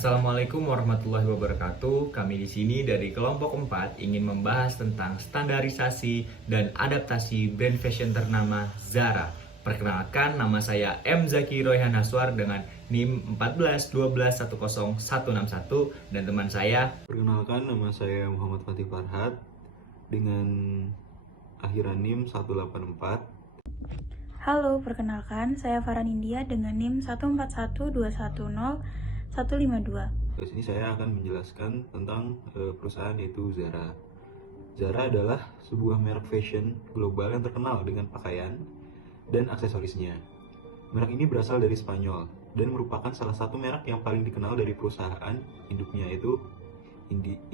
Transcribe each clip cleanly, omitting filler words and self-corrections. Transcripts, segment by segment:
Assalamualaikum warahmatullahi wabarakatuh. Kami di sini dari kelompok 4 ingin membahas tentang standarisasi dan adaptasi brand fashion ternama Zara. Perkenalkan, nama saya M. Zaki Royhan Haswar dengan NIM 14 12 10 161 dan teman saya. Perkenalkan, nama saya Muhammad Fatih Farhad dengan akhiran NIM 184. Halo, perkenalkan saya Farhan India dengan NIM 141210 152. Di sini saya akan menjelaskan tentang perusahaan yaitu Zara. Zara adalah sebuah merek fashion global yang terkenal dengan pakaian dan aksesorisnya. Merek ini berasal dari Spanyol dan merupakan salah satu merek yang paling dikenal dari perusahaan induknya yaitu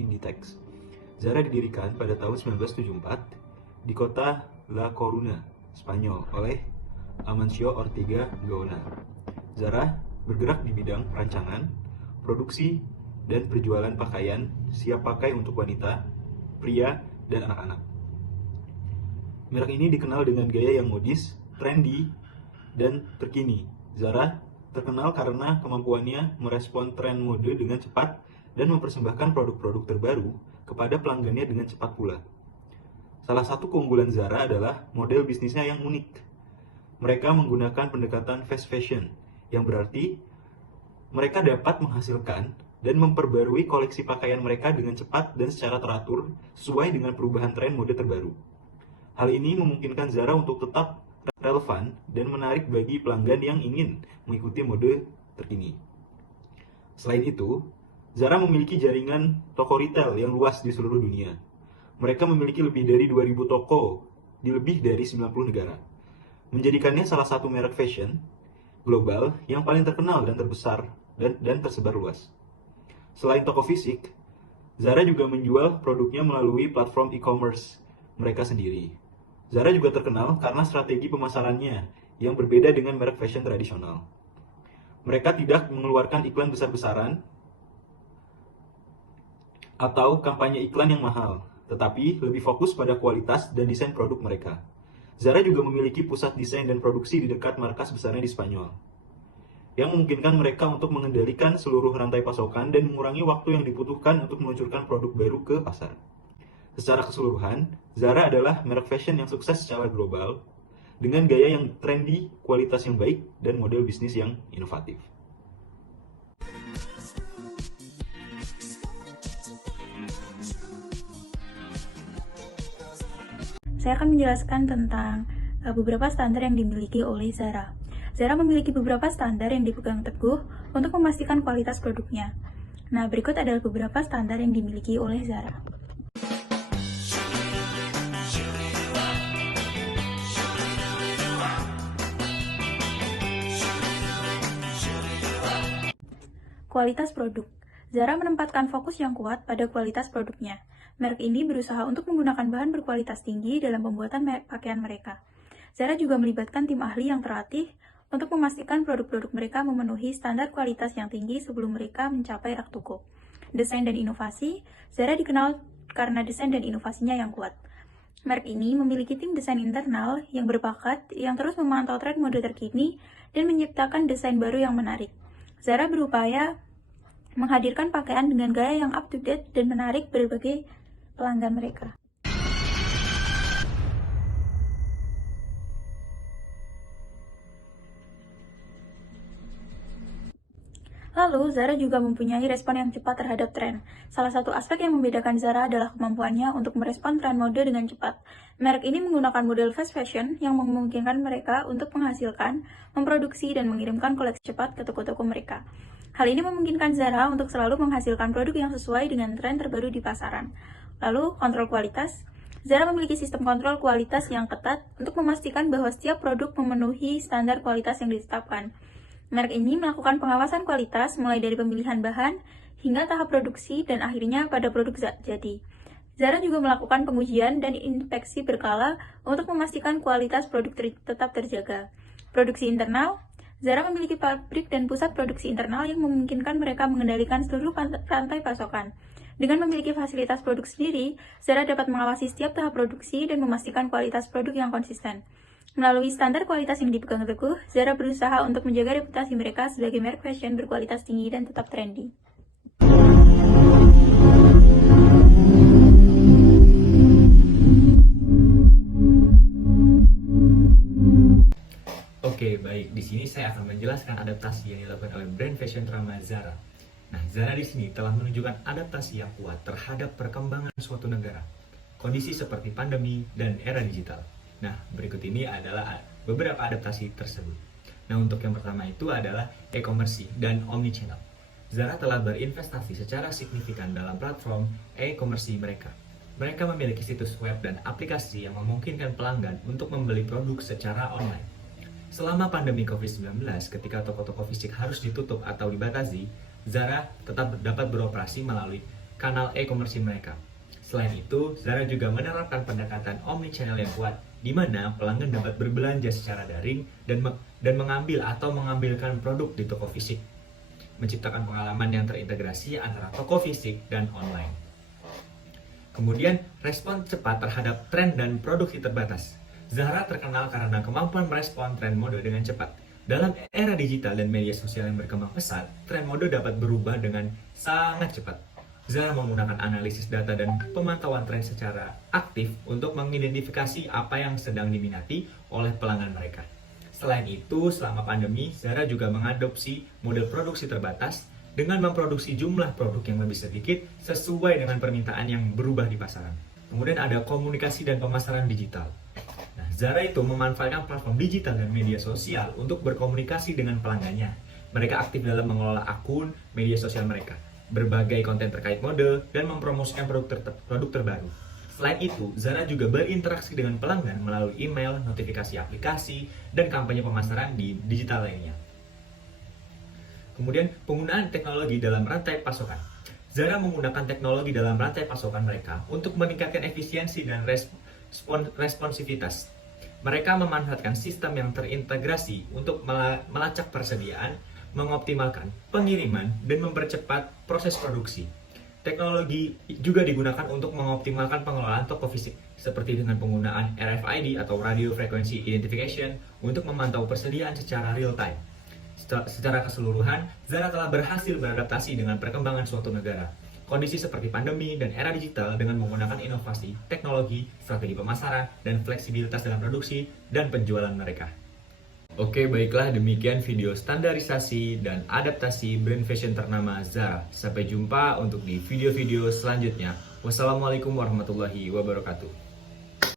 Inditex. Zara didirikan pada tahun 1974 di kota La Coruña, Spanyol oleh Amancio Ortega Gaona. Zara bergerak di bidang perancangan, produksi, dan penjualan pakaian siap pakai untuk wanita, pria, dan anak-anak. Merek ini dikenal dengan gaya yang modis, trendy, dan terkini. Zara terkenal karena kemampuannya merespon tren mode dengan cepat dan mempersembahkan produk-produk terbaru kepada pelanggannya dengan cepat pula. Salah satu keunggulan Zara adalah model bisnisnya yang unik. Mereka menggunakan pendekatan fast fashion, yang berarti mereka dapat menghasilkan dan memperbarui koleksi pakaian mereka dengan cepat dan secara teratur sesuai dengan perubahan tren mode terbaru. Hal ini memungkinkan Zara untuk tetap relevan dan menarik bagi pelanggan yang ingin mengikuti mode terkini. Selain itu, Zara memiliki jaringan toko retail yang luas di seluruh dunia. Mereka memiliki lebih dari 2.000 toko di lebih dari 90 negara, menjadikannya salah satu merek fashion global yang paling terkenal dan terbesar dan tersebar luas. Selain toko fisik, Zara juga menjual produknya melalui platform e-commerce mereka sendiri. Zara juga terkenal karena strategi pemasarannya yang berbeda dengan merek fashion tradisional. Mereka tidak mengeluarkan iklan besar-besaran atau kampanye iklan yang mahal, tetapi lebih fokus pada kualitas dan desain produk mereka. Zara juga memiliki pusat desain dan produksi di dekat markas besarnya di Spanyol, yang memungkinkan mereka untuk mengendalikan seluruh rantai pasokan dan mengurangi waktu yang dibutuhkan untuk meluncurkan produk baru ke pasar. Secara keseluruhan, Zara adalah merek fashion yang sukses secara global, dengan gaya yang trendy, kualitas yang baik, dan model bisnis yang inovatif. Saya akan menjelaskan tentang beberapa standar yang dimiliki oleh Zara. Zara memiliki beberapa standar yang dipegang teguh untuk memastikan kualitas produknya. Nah, berikut adalah beberapa standar yang dimiliki oleh Zara. Kualitas produk. Zara menempatkan fokus yang kuat pada kualitas produknya. Merek ini berusaha untuk menggunakan bahan berkualitas tinggi dalam pembuatan pakaian mereka. Zara juga melibatkan tim ahli yang terlatih untuk memastikan produk-produk mereka memenuhi standar kualitas yang tinggi sebelum mereka mencapai rak toko. Desain dan inovasi. Zara dikenal karena desain dan inovasinya yang kuat. Merek ini memiliki tim desain internal yang berbakat yang terus memantau tren mode terkini dan menciptakan desain baru yang menarik. Zara berupaya menghadirkan pakaian dengan gaya yang up to date dan menarik berbagai pelanggan mereka. Lalu, Zara juga mempunyai respon yang cepat terhadap tren. Salah satu aspek yang membedakan Zara adalah kemampuannya untuk merespon tren mode dengan cepat. Merek ini menggunakan model fast fashion yang memungkinkan mereka untuk menghasilkan, memproduksi, dan mengirimkan koleksi cepat ke toko-toko mereka. Hal ini memungkinkan Zara untuk selalu menghasilkan produk yang sesuai dengan tren terbaru di pasaran. Lalu, kontrol kualitas. Zara memiliki sistem kontrol kualitas yang ketat untuk memastikan bahwa setiap produk memenuhi standar kualitas yang ditetapkan. Merek ini melakukan pengawasan kualitas mulai dari pemilihan bahan hingga tahap produksi dan akhirnya pada produk jadi. Zara juga melakukan pengujian dan inspeksi berkala untuk memastikan kualitas produk tetap terjaga. Produksi internal. Zara memiliki pabrik dan pusat produksi internal yang memungkinkan mereka mengendalikan seluruh rantai pasokan. Dengan memiliki fasilitas produk sendiri, Zara dapat mengawasi setiap tahap produksi dan memastikan kualitas produk yang konsisten. Melalui standar kualitas yang dipegang teguh, Zara berusaha untuk menjaga reputasi mereka sebagai merek fashion berkualitas tinggi dan tetap trendy. Oke, baik. Di sini saya akan menjelaskan adaptasi yang dilakukan oleh brand fashion ternama Zara. Nah, Zara di sini telah menunjukkan adaptasi yang kuat terhadap perkembangan suatu negara, kondisi seperti pandemi dan era digital. Nah, berikut ini adalah beberapa adaptasi tersebut. Nah, untuk yang pertama itu adalah e-commerce dan omnichannel. Zara telah berinvestasi secara signifikan dalam platform e-commerce mereka. Mereka memiliki situs web dan aplikasi yang memungkinkan pelanggan untuk membeli produk secara online. Selama pandemi COVID-19, ketika toko-toko fisik harus ditutup atau dibatasi, Zara tetap dapat beroperasi melalui kanal e-commerce mereka. Selain itu, Zara juga menerapkan pendekatan omnichannel yang kuat, di mana pelanggan dapat berbelanja secara daring dan mengambil atau mengambilkan produk di toko fisik, menciptakan pengalaman yang terintegrasi antara toko fisik dan online. Kemudian, respon cepat terhadap tren dan produksi terbatas. Zara terkenal karena kemampuan merespon tren mode dengan cepat. Dalam era digital dan media sosial yang berkembang pesat, tren mode dapat berubah dengan sangat cepat. Zara menggunakan analisis data dan pemantauan tren secara aktif untuk mengidentifikasi apa yang sedang diminati oleh pelanggan mereka. Selain itu, selama pandemi, Zara juga mengadopsi model produksi terbatas dengan memproduksi jumlah produk yang lebih sedikit sesuai dengan permintaan yang berubah di pasaran. Kemudian ada komunikasi dan pemasaran digital. Nah, Zara itu memanfaatkan platform digital dan media sosial untuk berkomunikasi dengan pelanggannya. Mereka aktif dalam mengelola akun media sosial mereka, berbagai konten terkait mode, dan mempromosikan produk terbaru. Selain itu, Zara juga berinteraksi dengan pelanggan melalui email, notifikasi aplikasi, dan kampanye pemasaran di digital lainnya. Kemudian, penggunaan teknologi dalam rantai pasokan. Zara menggunakan teknologi dalam rantai pasokan mereka untuk meningkatkan efisiensi dan responsivitas. Mereka memanfaatkan sistem yang terintegrasi untuk melacak persediaan, mengoptimalkan pengiriman, dan mempercepat proses produksi. Teknologi juga digunakan untuk mengoptimalkan pengelolaan toko fisik, seperti dengan penggunaan RFID atau Radio Frequency Identification untuk memantau persediaan secara real-time. Secara keseluruhan, Zara telah berhasil beradaptasi dengan perkembangan suatu negara, kondisi seperti pandemi dan era digital dengan menggunakan inovasi, teknologi, strategi pemasaran, dan fleksibilitas dalam produksi dan penjualan mereka. Oke, baiklah, demikian video standarisasi dan adaptasi brand fashion ternama Zara. Sampai jumpa untuk di video-video selanjutnya. Wassalamualaikum warahmatullahi wabarakatuh.